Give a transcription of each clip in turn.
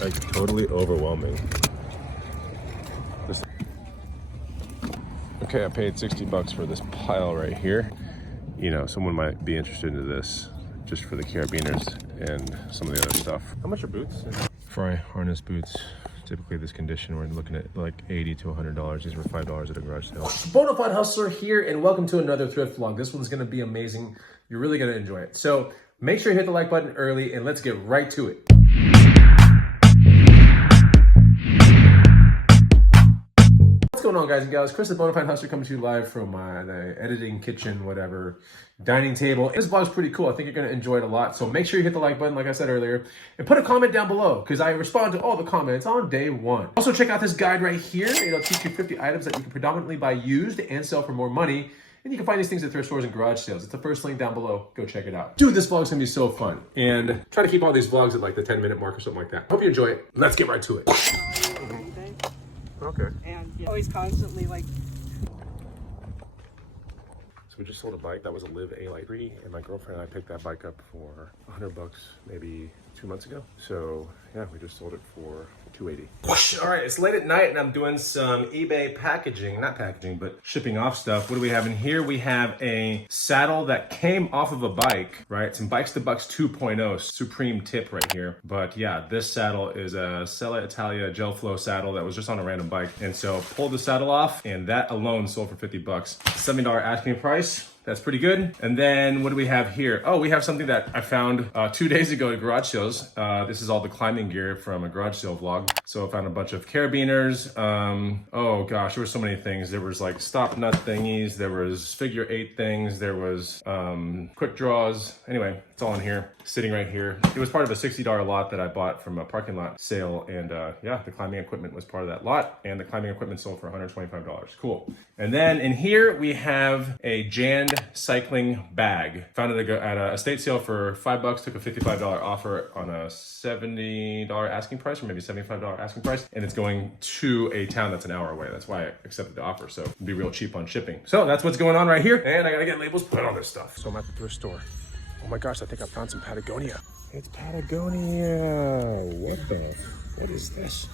like totally overwhelming. Okay, I paid 60 bucks for this pile right here. You know, someone might be interested in this just for the carabiners and some of the other stuff. How much are boots? Fry harness boots. Typically this condition, we're looking at like $80 to $100. These were $5 at a garage sale. Bonafide Hustler here, and welcome to another thrift vlog. This one's gonna be amazing. You're really gonna enjoy it. So make sure you hit the like button early and let's get right to it. What's going on, guys and gals? Chris the Bonafide Hustler coming to you live from the editing kitchen, whatever, dining table. This vlog's pretty cool. I think you're gonna enjoy it a lot. So make sure you hit the like button, like I said earlier, and put a comment down below because I respond to all the comments on day one. Also check out this guide right here. It'll teach you 50 items that you can predominantly buy used and sell for more money. And you can find these things at thrift stores and garage sales. It's the first link down below. Go check it out. Dude, this vlog's gonna be so fun. And try to keep all these vlogs at like the 10-minute mark or something like that. Hope you enjoy it. Let's get right to it. Okay. And always constantly like. So we just sold a bike. That was a Live A-Light 3, and my girlfriend and I picked that bike up for 100 bucks maybe 2 months ago. So yeah, we just sold it for 280. All right, it's late at night and I'm doing some eBay packaging, not packaging, but shipping off stuff. What do we have in here? We have a saddle that came off of a bike, right? Some Bikes to Bucks 2.0 Supreme tip right here. But yeah, this saddle is a Sella Italia gel flow saddle that was just on a random bike. And so pulled the saddle off and that alone sold for 50 bucks. $70 asking price. That's pretty good. And then what do we have here? Oh, we have something that I found 2 days ago at garage sales. This is all the climbing gear from a garage sale vlog. So I found a bunch of carabiners. Oh gosh, there were so many things. There was like stop nut thingies. There was figure 8 things. There was quick draws. Anyway, it's all in here, sitting right here. It was part of a $60 lot that I bought from a parking lot sale. And yeah, the climbing equipment was part of that lot. And the climbing equipment sold for $125. Cool. And then in here we have a Jan cycling bag. Found it at a estate sale for $5. Took a $55 offer on a $70 asking price, or maybe $75 asking price. And it's going to a town that's an hour away. That's why I accepted the offer. So it'd be real cheap on shipping. So that's what's going on right here. And I gotta get labels put on this stuff. So I'm at the thrift store. Oh my gosh, I think I found some Patagonia. It's Patagonia. What is this?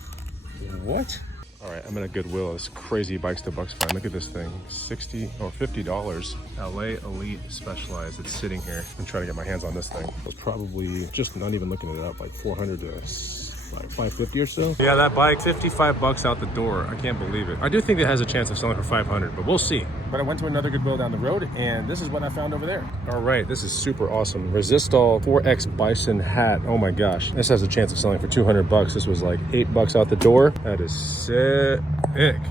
What? All right, I'm in a Goodwill. This crazy Bikes to Bucks find. Look at this thing, $60 or $50. LA Elite Specialized. It's sitting here. I'm trying to get my hands on this thing. It was probably, just not even looking it up, like 400 to like 550 or so. Yeah, that bike, 55 bucks out the door. I can't believe it. I do think it has a chance of selling for 500, but we'll see. But I went to another Goodwill down the road, and this is what I found over there. All right, this is super awesome. Resistol 4X Bison hat. Oh my gosh, this has a chance of selling for 200 bucks. This was like 8 bucks out the door. That is sick.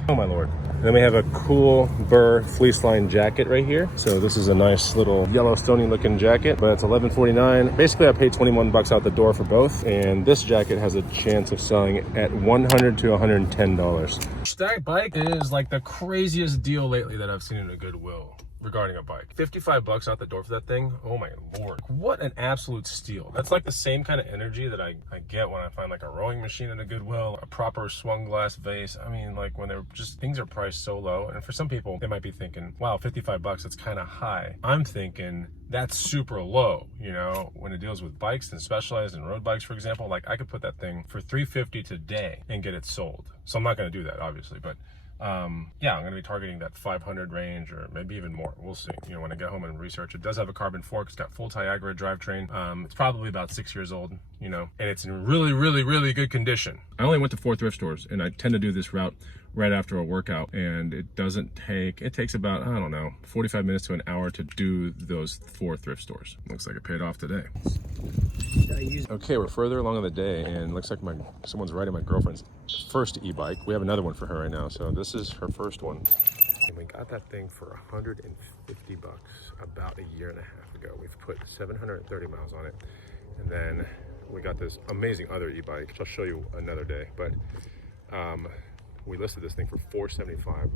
Oh my Lord. And then we have a cool Burr fleece line jacket right here. So this is a nice little Yellowstone looking jacket, but it's $11.49. Basically, I paid 21 bucks out the door for both. And this jacket has a chance of selling at $100 to $110. That bike is like the craziest deal lately that I've seen in a Goodwill regarding a bike. 55 bucks out the door for that thing. Oh my Lord. What an absolute steal. That's like the same kind of energy that I get when I find like a rowing machine in a Goodwill, a proper swung glass vase. I mean, like when they're just, things are priced so low. And for some people, they might be thinking, wow, 55 bucks, that's kind of high. I'm thinking that's super low, you know, when it deals with bikes and Specialized and road bikes, for example. Like I could put that thing for $350 today and get it sold. So I'm not going to do that, obviously, but yeah, I'm going to be targeting that 500 range or maybe even more. We'll see. You know, when I get home and research, it does have a carbon fork. It's got full Tiagra drivetrain. It's probably about 6 years old, you know, and it's in really, really, really good condition. I only went to 4 thrift stores, and I tend to do this route right after a workout, and it doesn't take, it takes about, I don't know, 45 minutes to an hour to do those 4 thrift stores. Looks like it paid off today. Okay, we're further along in the day, and looks like someone's riding my girlfriend's first e-bike. We have another one for her right now, so this is her first one. And we got that thing for 150 bucks about a year and a half ago. We've put 730 miles on it, and then we got this amazing other e-bike, which I'll show you another day. But we listed this thing for $475.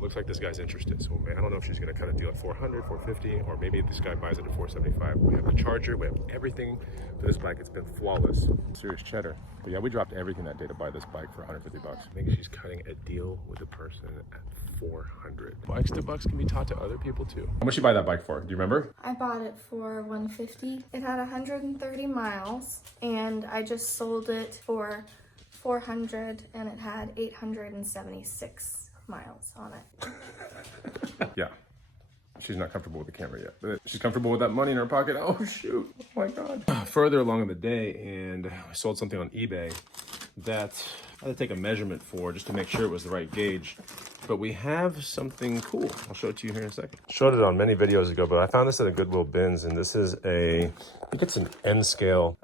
looks like this guy's interested. So man, I don't know if she's gonna cut a deal at 400, 450, or maybe this guy buys it at 475. We have the charger, we have everything for this bike. It's been flawless. Serious cheddar. But yeah, we dropped everything that day to buy this bike for 150 bucks. I think she's cutting a deal with a person at 400. Bikes to bucks can be taught to other people too. How much did you buy that bike for? Do you remember? I bought it for 150. It had 130 miles and I just sold it for 400 and it had 876 miles on it. Yeah. She's not comfortable with the camera yet, but she's comfortable with that money in her pocket. Oh shoot, oh my God. Further along in the day, and I sold something on eBay that I had to take a measurement for just to make sure it was the right gauge. But we have something cool. I'll show it to you here in a second. Showed it on many videos ago, but I found this at a Goodwill bins, and this is I think it's an N scale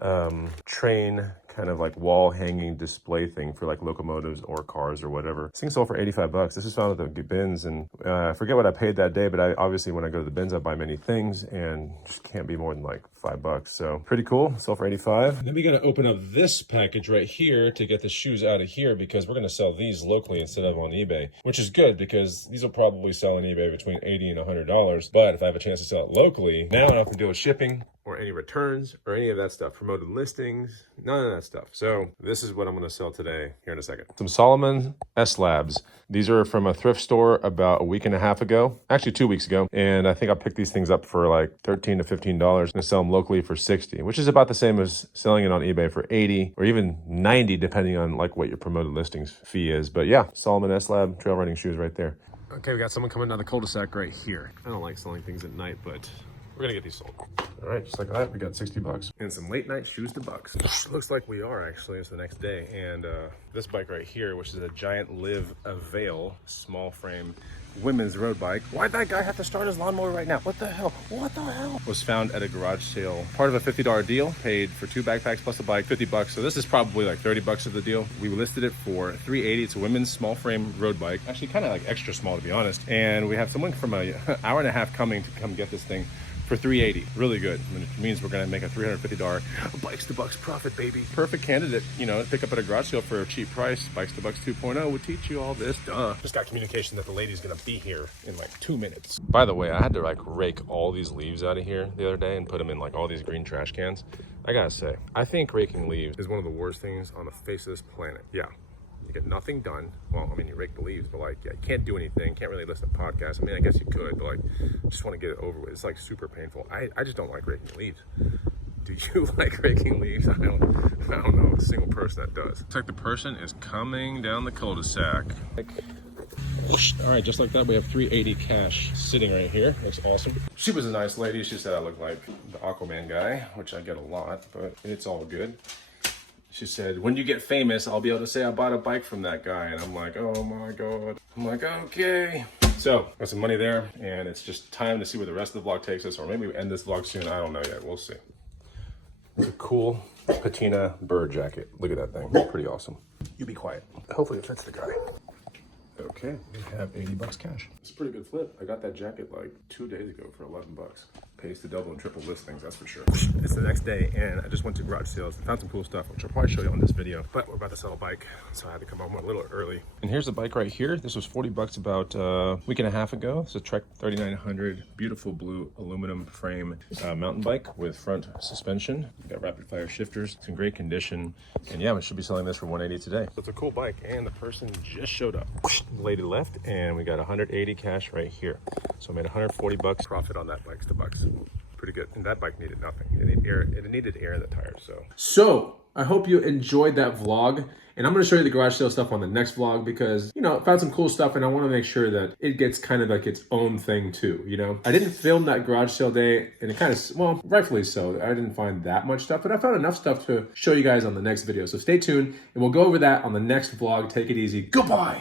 train kind of like wall hanging display thing for like locomotives or cars or whatever. This thing sold for 85 bucks. This is found at the bins, and I forget what I paid that day, but obviously when I go to the bins, I buy many things and just can't be more than like $5. So pretty cool. Sold for 85. And then we got to open up this package right here to get the shoes out of here because we're going to sell these locally instead of on eBay, which is good because these will probably sell on eBay between $80 and $100. But if I have a chance to sell it locally, now I don't have to deal with shipping or any returns or any of that stuff, promoted listings, none of that stuff. So this is what I'm going to sell today here in a second. Some Solomon S-Labs. These are from a thrift store about a week and a half ago, actually 2 weeks ago. And I think I picked these things up for like $13 to $15 and sell them locally for $60, which is about the same as selling it on eBay for $80 or even $90, depending on like what your promoted listings fee is. But yeah, Solomon S-Lab trail running shoes right there. Okay, we got someone coming down the cul-de-sac right here. I don't like selling things at night, but we're gonna get these sold. All right, just like that, we got 60 bucks. And some late night shoes to bucks. Looks like we are actually, it's the next day. And this bike right here, which is a giant Live Avail small frame women's road bike. Why'd that guy have to start his lawnmower right now? What the hell? What the hell? Was found at a garage sale. Part of a $50 deal, paid for 2 backpacks plus a bike, 50 bucks. So this is probably like 30 bucks of the deal. We listed it for $380. It's a women's small frame road bike. Actually kind of like extra small to be honest. And we have someone from an hour and a half coming to come get this thing for $380. Really good. It means we're gonna make a $350 bikes to bucks profit, baby. Perfect candidate, you know, pick up at a garage sale for a cheap price. Bikes to bucks 2.0 would teach you all this. Duh. Just got communication that the lady's gonna be here in like 2 minutes. By the way, I had to like rake all these leaves out of here the other day and put them in like all these green trash cans. I gotta say, I think raking leaves is one of the worst things on the face of this planet. Yeah. You get nothing done. Well, I mean, you rake the leaves, but like, yeah, you can't do anything. Can't really listen to podcasts. I mean, I guess you could, but like, just want to get it over with. It's like super painful. I just don't like raking leaves. Do you like raking leaves? I don't know a single person that does. It's like the person is coming down the cul-de-sac. All right, just like that, we have $380 cash sitting right here. Looks awesome. She was a nice lady. She said I look like the Aquaman guy, which I get a lot, but it's all good. She said, when you get famous, I'll be able to say I bought a bike from that guy. And I'm like, oh my God. I'm like, okay. So, got some money there, and it's just time to see where the rest of the vlog takes us, or maybe we end this vlog soon. I don't know yet. We'll see. It's a cool patina bird jacket. Look at that thing. Pretty awesome. You be quiet. Hopefully it fits the guy. Okay, we have 80 bucks cash. It's a pretty good flip. I got that jacket like 2 days ago for 11 bucks. Pays to double and triple listings, that's for sure. It's the next day, and I just went to garage sales and found some cool stuff, which I'll probably show you on this video. But we're about to sell a bike, so I had to come home a little early. And here's the bike right here. This was 40 bucks about a week and a half ago. It's a Trek 3900, beautiful blue aluminum frame mountain bike with front suspension. Got rapid fire shifters. It's in great condition. And yeah, we should be selling this for 180 today. So it's a cool bike, and the person just showed up. The lady left, and we got 180 cash right here. So I made 140 bucks profit on that bikes to bucks. Pretty good. And that bike needed nothing. It needed air in the tires, so I hope you enjoyed that vlog, and I'm going to show you the garage sale stuff on the next vlog because, you know, I found some cool stuff and I want to make sure that it gets kind of like its own thing too, you know. I didn't film that garage sale day, and it kind of, well, rightfully so. I didn't find that much stuff, but I found enough stuff to show you guys on the next video. So stay tuned and we'll go over that on the next vlog. Take it easy. Goodbye.